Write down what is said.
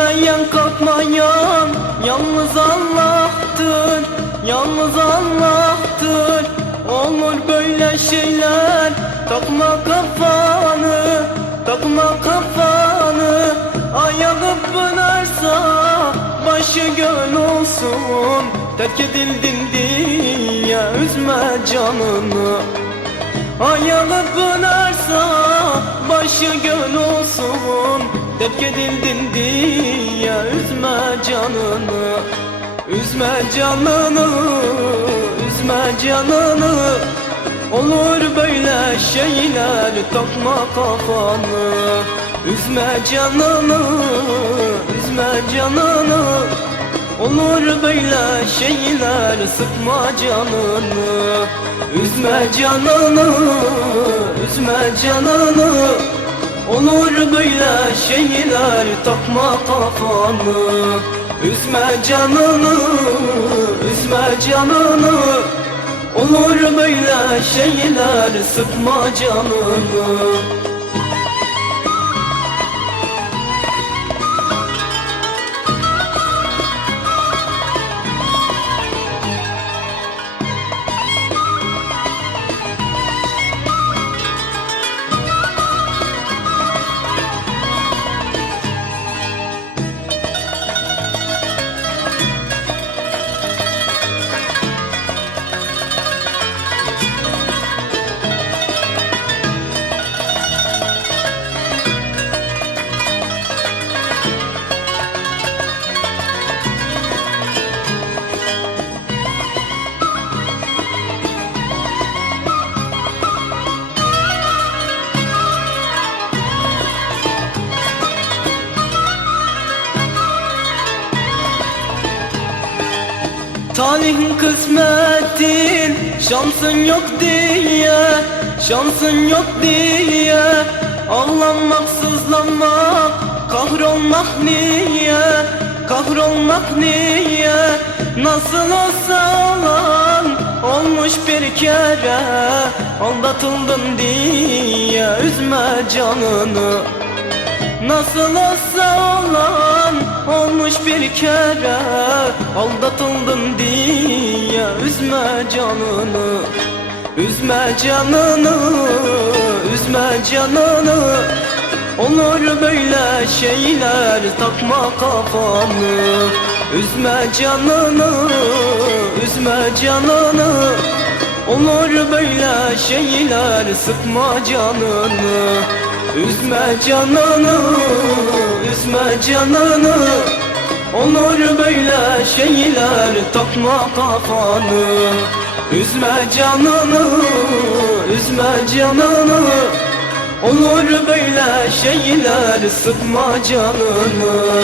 Düşmeyen kalkmayan Yalnız Allah'tır Yalnız Allah'tır. Olur böyle şeyler Takma kafanı Takma kafanı. Ayağı pınarsa Başı göl olsun. Terk edildin diye Üzme canını. Ayağı pınarsa başı göl olsun Terk edildin diye üzme canını Üzme canını, üzme canını. Olur böyle şeyler takma kafanı. Üzme canını, üzme canını. Olur böyle şeyler sıkma canını. Üzme canını, üzme canını Olur böyle şeyler takma kafanı. Üzme canını, üzme canını. Olur böyle şeyler sıkma canını Talihin kısmetin şansın yok diye Şansın yok diye. Ağlanmak sızlanmak Kahrolmak niye Kahrolmak niye? Nasıl olsa olan Olmuş bir kere Aldatıldın diye Üzme canını. Nasıl olsa olan olmuş bir kere Aldatıldın diye. Üzme canını Üzme canını, üzme canını. Olur böyle şeyler takma kafanı. Üzme canını, üzme canını. Olur böyle şeyler sıkma canını Üzme canını, üzme canını. Olur böyle şeyler takma kafanı Üzme canını, üzme canını. Olur böyle şeyler sıkma canını